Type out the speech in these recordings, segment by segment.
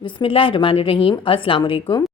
बिस्मिल्लाहिर्रहमानिर्रहीम। अस्सलाम वालेकुम।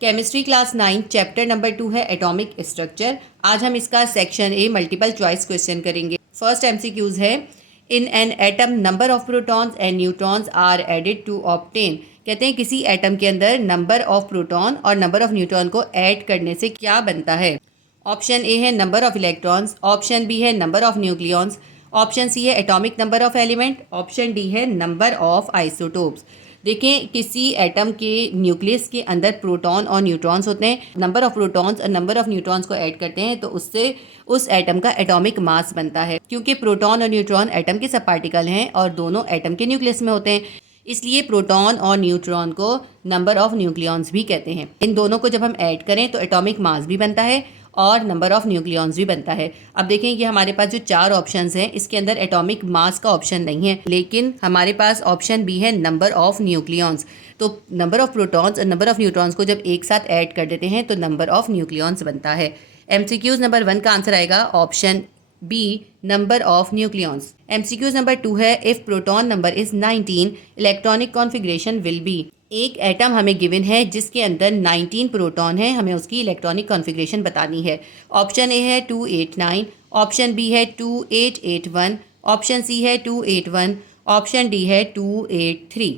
केमिस्ट्री क्लास 9 चैप्टर नंबर 2 है एटॉमिक स्ट्रक्चर। आज हम इसका section A multiple choice question करेंगे। फर्स्ट एमसीक्यूज है, in an atom number of protons and neutrons are added to obtain. कहते हैं किसी एटम के अंदर नंबर ऑफ प्रोटॉन और नंबर ऑफ न्यूट्रॉन को ऐड करने से क्या बनता है। ऑप्शन ए है number of electrons, option B है number of nucleons, option C है atomic number of element, option D है नंबर ऑफ आइसोटोप्स। देखें, किसी एटम के न्यूक्लियस के अंदर प्रोटॉन और न्यूट्रॉन्स होते हैं। नंबर ऑफ प्रोटॉन्स और नंबर ऑफ न्यूट्रॉन्स को ऐड करते हैं तो उससे उस एटम का एटॉमिक मास बनता है। क्योंकि प्रोटॉन और न्यूट्रॉन एटम के सब पार्टिकल हैं और दोनों एटम के न्यूक्लियस में होते हैं, इसलिए प्रोटॉन और न्यूट्रॉन को नंबर ऑफ न्यूक्लियॉन्स भी कहते हैं। इन दोनों को जब हम ऐड करें तो एटॉमिक मास भी बनता है और नंबर ऑफ न्यूक्लियॉन्स भी बनता है। अब देखें कि हमारे पास जो चार ऑप्शंस हैं इसके अंदर एटॉमिक मास का ऑप्शन नहीं है, लेकिन हमारे पास ऑप्शन बी है नंबर ऑफ न्यूक्लियॉन्स। तो नंबर ऑफ प्रोटॉन्स और नंबर ऑफ न्यूट्रॉन्स को जब एक साथ ऐड कर देते हैं तो नंबर ऑफ न्यूक्लियॉन्स बनता है। एमसीक्यूज नंबर 1 का आंसर आएगा option B, number of nucleons. MCQs number 2 है, if proton number is 19 electronic configuration will be. एक एटम हमें गिवन है जिसके अंदर 19 प्रोटॉन है, हमें उसकी इलेक्ट्रॉनिक कॉन्फ़िगरेशन बतानी है। ऑप्शन ए है 289, ऑप्शन बी है 2881, ऑप्शन सी है 281, ऑप्शन डी है 283।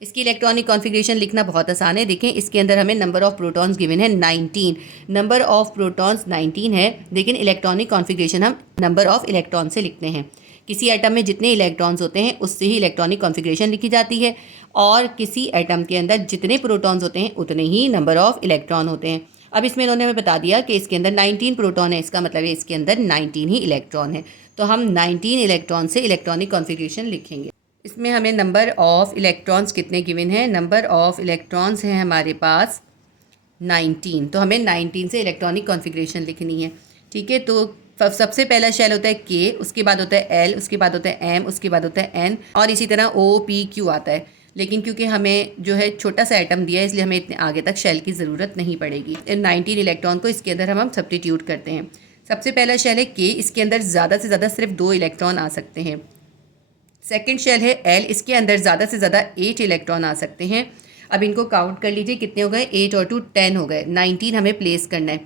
इसकी इलेक्ट्रॉनिक कॉन्फ़िगरेशन लिखना बहुत आसान है। देखें, इसके अंदर हमें नंबर ऑफ़ प्रोटॉन्स गिवन है 19, नंबर ऑफ़ प्रोटॉन्स 19 है, लेकिन इलेक्ट्रॉनिक कॉन्फ़िगरेशन हम नंबर ऑफ़ इलेक्ट्रॉन से लिखते हैं। किसी एटम में जितने इलेक्ट्रॉन्स होते हैं उससे ही इलेक्ट्रॉनिक कॉन्फ़िगरेशन लिखी जाती है, और किसी एटम के अंदर जितने प्रोटॉन्स होते हैं उतने ही नंबर ऑफ़ इलेक्ट्रॉन होते हैं। अब इसमें इन्होंने हमें बता दिया कि इसके अंदर 19 प्रोटॉन है, इसका मतलब है इसके अंदर 19 ही इलेक्ट्रॉन है। तो हम 19 इलेक्ट्रॉन से इलेक्ट्रॉनिक कॉन्फ़िगरेशन लिखेंगे। इसमें हमें नंबर ऑफ़ इलेक्ट्रॉन्स कितने गिवन हैं, नंबर ऑफ़ इलेक्ट्रॉन्स हैं हमारे पास 19, तो हमें 19 से इलेक्ट्रॉनिक कॉन्फ़िगरेशन लिखनी है। ठीक है, तो सबसे पहला शेल होता है के, उसके बाद होता है एल, उसके बाद होता है एम, उसके बाद होता है एन, और इसी तरह ओ पी क्यू आता है। लेकिन क्योंकि हमें जो है छोटा सा एटम दिया है इसलिए हमें इतने आगे तक शेल की ज़रूरत नहीं पड़ेगी। इन 19 इलेक्ट्रॉन को इसके अंदर हम सब्स्टिट्यूट करते हैं। सबसे पहला शेल है के, इसके अंदर ज़्यादा से ज़्यादा सिर्फ 2 इलेक्ट्रॉन आ सकते हैं। सेकंड शेल है एल, इसके अंदर ज़्यादा से ज़्यादा 8 इलेक्ट्रॉन आ सकते हैं। अब इनको काउंट कर लीजिए, कितने हो गए, 8 और 2 10 हो गए। 19 हमें प्लेस करना है,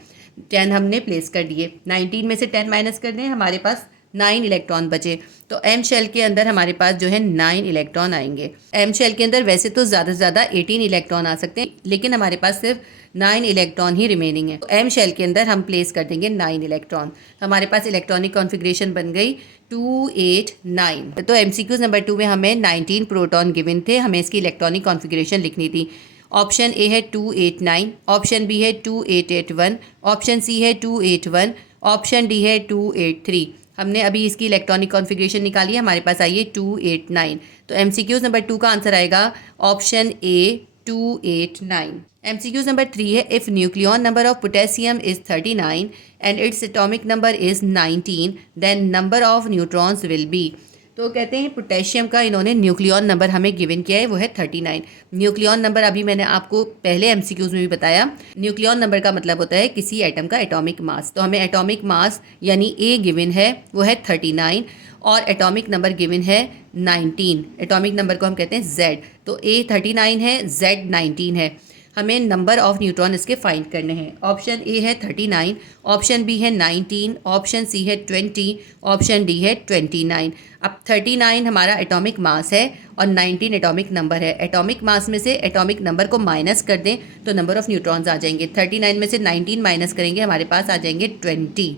10 हमने प्लेस कर दिए। 19 में से 10 माइनस कर दें, हमारे पास 9 इलेक्ट्रॉन बचे। तो एम शेल के अंदर हमारे पास जो है 9 इलेक्ट्रॉन आएंगे। एम शेल के अंदर वैसे तो ज़्यादा से ज़्यादा 18 इलेक्ट्रॉन आ सकते हैं, लेकिन हमारे पास सिर्फ 9 इलेक्ट्रॉन ही रिमेनिंग है। तो एम शेल के अंदर हम प्लेस कर देंगे 9 इलेक्ट्रॉन। तो हमारे पास इलेक्ट्रॉनिक कॉन्फ़िगरेशन बन गई 289। तो एमसीक्यूज नंबर 2 में हमें 19 प्रोटॉन गिवन थे, हमें इसकी इलेक्ट्रॉनिक कॉन्फ़िगरेशन लिखनी थी। ऑप्शन ए है 289, ऑप्शन बी है 2881, ऑप्शन सी है 281, ऑप्शन डी है 283। हमने अभी इसकी इलेक्ट्रॉनिक कॉन्फ़िगरेशन निकाली है, हमारे पास आई है 289। तो एमसीक्यूज नंबर 2 का आंसर आएगा ऑप्शन ए 289। एमसीक्यूज नंबर 3 है, if nucleon number of potassium is 39 and its atomic number is 19 then number of neutrons will be. तो कहते हैं पोटेशियम का इन्होंने न्यूक्लियॉन नंबर हमें गिवन किया है, वो है 39। न्यूक्लियॉन नंबर अभी मैंने आपको पहले एमसीक्यूज में भी बताया, न्यूक्लियॉन नंबर का मतलब होता है किसी एटम का एटॉमिक मास। तो हमें एटॉमिक मास यानी ए गिवन है वो है 39, और एटॉमिक नंबर गिवन है 19। एटॉमिक नंबर को हम कहते हैं जेड। तो ए 39 है, जेड 19 है। हमें नंबर ऑफ़ न्यूट्रॉन इसके फाइंड करने हैं। ऑप्शन ए है 39, ऑप्शन बी है 19, ऑप्शन सी है 20, ऑप्शन डी है 29। अब 39 हमारा एटॉमिक मास है और 19 एटॉमिक नंबर है। एटॉमिक मास में से एटॉमिक नंबर को माइनस कर दें तो नंबर ऑफ़ न्यूट्रॉन्स आ जाएंगे। 39 में से 19 माइनस करेंगे, हमारे पास आ जाएंगे 20।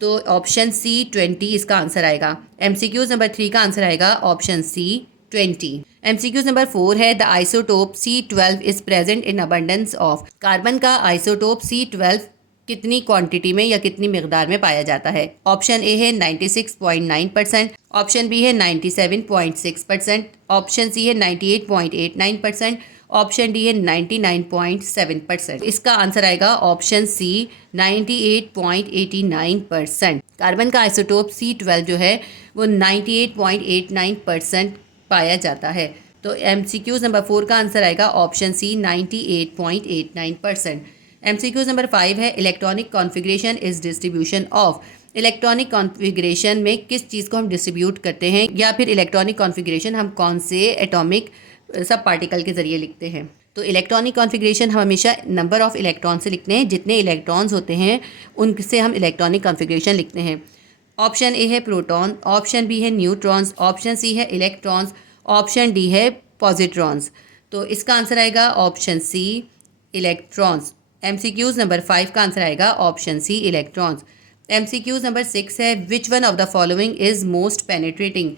तो ऑप्शन सी 20 इसका आंसर आएगा। एमसीक्यूज नंबर 3 का आंसर आएगा ऑप्शन सी 20। एमसीक्यूज नंबर 4 है, the isotope C12 is present in abundance of. Carbon का आइसोटोप C12 कितनी क्वांटिटी में या कितनी मिकदार में पाया जाता है। ऑप्शन ए है 96.9%, ऑप्शन बी है 97.6%, ऑप्शन सी है 98.89%, ऑप्शन डी है 99.7%। इसका आंसर आएगा ऑप्शन सी 98.89%। कार्बन का आइसोटोप C12 जो है वो 98.89% पाया जाता है। तो एमसीक्यूज नंबर 4 का आंसर आएगा ऑप्शन सी 98.89%। एमसीक्यूज नंबर 5 है, electronic configuration is distribution of. Electronic configuration में किस चीज़ को हम डिस्ट्रीब्यूट करते हैं, या फिर इलेक्ट्रॉनिक कॉन्फ़िगरेशन हम कौन से एटॉमिक सब पार्टिकल के ज़रिए लिखते हैं। तो इलेक्ट्रॉनिक कॉन्फ़िगरेशन हम हमेशा नंबर ऑफ़ इलेक्ट्रॉन से लिखते हैं, जितने इलेक्ट्रॉन्स होते हैं उनसे हम इलेक्ट्रॉनिक कॉन्फ़िगरेशन लिखते हैं। ऑप्शन ए है प्रोटॉन, ऑप्शन बी है न्यूट्रॉन्स, ऑप्शन सी है इलेक्ट्रॉन्स, ऑप्शन डी है पॉजिट्रॉन्स। तो इसका आंसर आएगा option C electrons. MCQs number 5 का आंसर आएगा option C electrons. MCQs number 6 है which one of the following is most penetrating.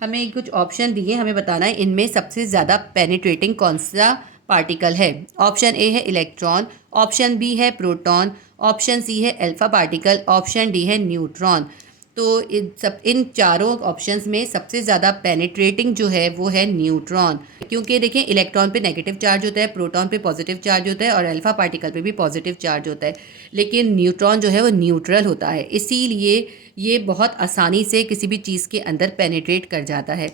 हमें कुछ ऑप्शन दिए, हमें बताना है इनमें सबसे ज़्यादा पेनिट्रेटिंग कौन सा पार्टिकल है। ऑप्शन ए है इलेक्ट्रॉन, ऑप्शन बी है प्रोटॉन, ऑप्शन सी है अल्फा पार्टिकल, ऑप्शन डी है न्यूट्रॉन। तो इन चारों ऑप्शंस में सबसे ज़्यादा पेनिट्रेटिंग जो है वो है न्यूट्रॉन, क्योंकि देखें इलेक्ट्रॉन पे नेगेटिव चार्ज होता है, प्रोटॉन पे पॉजिटिव चार्ज होता है और अल्फा पार्टिकल पे भी पॉजिटिव चार्ज होता है, लेकिन न्यूट्रॉन जो है वो न्यूट्रल होता है, इसीलिए ये बहुत आसानी से किसी भी चीज़ के अंदर पेनिट्रेट कर जाता है।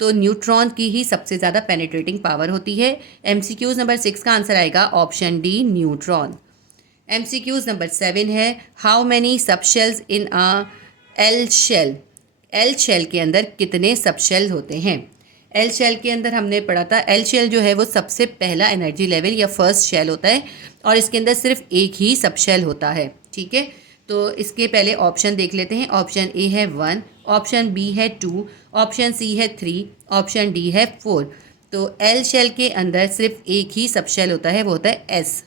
तो न्यूट्रॉन की ही सबसे ज़्यादा पेनिट्रेटिंग पावर होती है। MCQs नंबर 6 का आंसर आएगा option D neutron. MCQs number 7 है how many subshells in a L shell. L shell के अंदर कितने सबशेल होते हैं। एल शेल के अंदर हमने पढ़ा था, एल शेल जो है वो सबसे पहला एनर्जी लेवल या फर्स्ट शेल होता है और इसके अंदर सिर्फ एक ही सबशेल होता है। ठीक है, तो इसके पहले ऑप्शन देख लेते हैं। ऑप्शन ए है 1, ऑप्शन बी है 2, ऑप्शन सी है 3, ऑप्शन डी है 4। तो एल शेल के अंदर सिर्फ एक ही सबशेल होता है, वो होता है एस,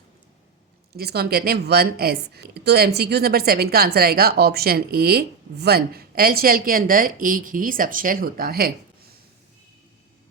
जिसको हम कहते हैं 1s। तो MCQs नंबर 7 का आंसर आएगा ऑप्शन ए 1। एल शेल के अंदर एक ही सबशेल होता है।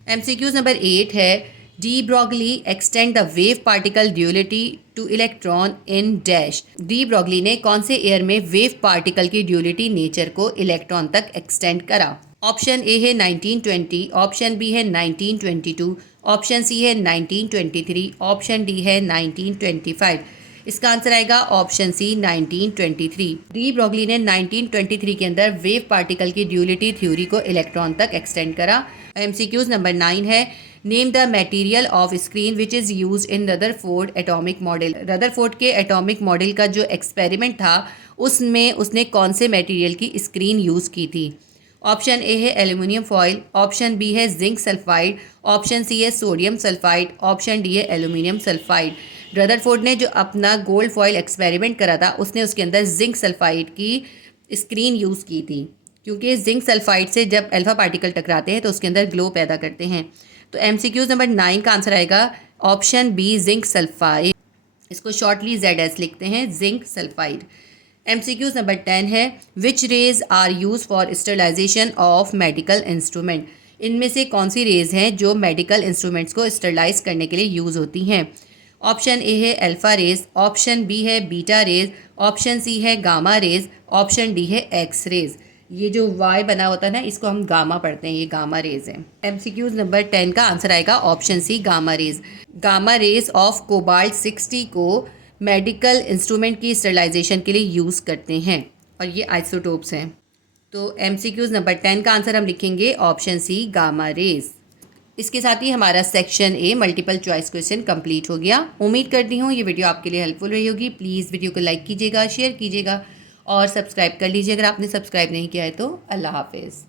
MCQs नंबर 8 है de Broglie extend the wave particle duality two electron in dash. De Broglie ने कौन से एयर में वेव पार्टिकल की ड्यूलिटी नेचर को इलेक्ट्रॉन तक एक्सटेंड करा। ऑप्शन ए है 1920, ऑप्शन बी है 1922, ऑप्शन सी है 1923, ऑप्शन डी है 1925। इसका आंसर आएगा ऑप्शन सी 1923। डी ब्रॉगली ने 1923 के अंदर वेव पार्टिकल की ड्यूलिटी थ्योरी को इलेक्ट्रॉन तक एक्सटेंड करा। MCQs नंबर 9 है name the material of screen which is used in Rutherford atomic model. Rutherford के एटॉमिक मॉडल का जो एक्सपेरिमेंट था उसमें उसने कौन से मटेरियल की स्क्रीन यूज़ की थी। ऑप्शन ए है एल्यूमिनियम फॉइल, ऑप्शन बी है जिंक सल्फाइड, ऑप्शन सी है सोडियम सल्फाइड, ऑप्शन डी है एल्यूमिनियम सल्फाइड। रदरफोर्ड ने जो अपना गोल्ड फॉइल एक्सपेरिमेंट करा था उसने उसके अंदर जिंक सल्फाइड की स्क्रीन यूज़ की थी, क्योंकि जिंक सल्फाइड से जब अल्फा पार्टिकल टकराते हैं तो उसके अंदर ग्लो पैदा करते हैं। तो MCQs नंबर 9 का आंसर आएगा ऑप्शन बी जिंक सल्फाइड। इसको शॉर्टली ZS लिखते हैं, जिंक सल्फाइड। MCQs नंबर 10 है which rays are use for sterilisation of medical instrument. इनमें से कौन सी रेज हैं जो मेडिकल इंस्ट्रूमेंट्स को स्टरलाइज करने के लिए यूज़ होती हैं। ऑप्शन ए है अल्फा रेज, ऑप्शन बी है बीटा रेज, ऑप्शन सी है गामा रेज, ऑप्शन डी है एक्स रेज। ये जो वाई बना होता है ना, इसको हम गामा पढ़ते हैं, ये गामा रेज है। MCQs नंबर 10 का आंसर आएगा option C gamma rays. Gamma rays of cobalt 60 को मेडिकल इंस्ट्रूमेंट की स्टरलाइजेशन के लिए यूज़ करते हैं और ये आइसोटोप्स हैं। तो MCQs नंबर 10 का आंसर हम लिखेंगे ऑप्शन सी गामा रेज। इसके साथ ही हमारा section A multiple choice question complete हो गया। उम्मीद करती हूँ ये वीडियो आपके लिए हेल्पफुल रही होगी। प्लीज़ वीडियो को लाइक कीजिएगा, शेयर कीजिएगा और सब्सक्राइब कर लीजिए अगर आपने सब्सक्राइब नहीं किया है तो। अल्लाह हाफिज़।